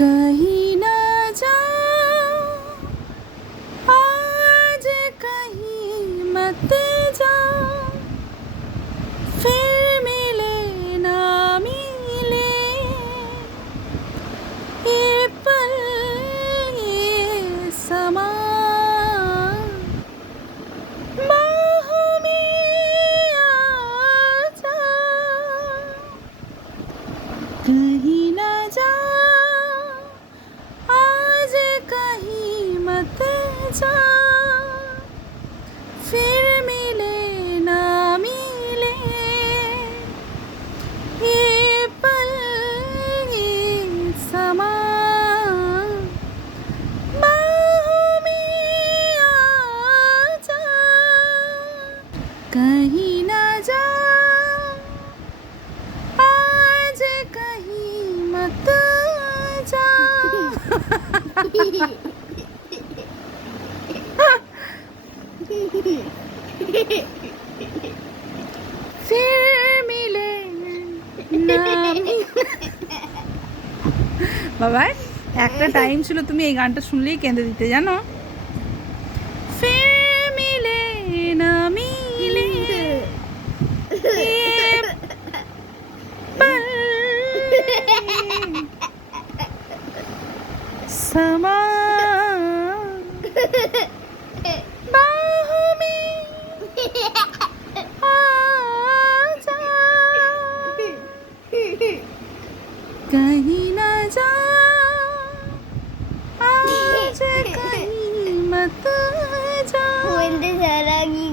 कहीं ना जा आज कहीं मत जा फिर मिले ना मिले, ये पल, ये समा कहीं ना जा जा फिर मिले ना मिले। ये पल, ये समा। आ जा कहीं ना जा। आज कहीं मत जा। বাবা একটা টাইম ছিল তুমি এই গানটা শুনলেই কেঁদে দিতে জানো? সমা 보인드 사랑이?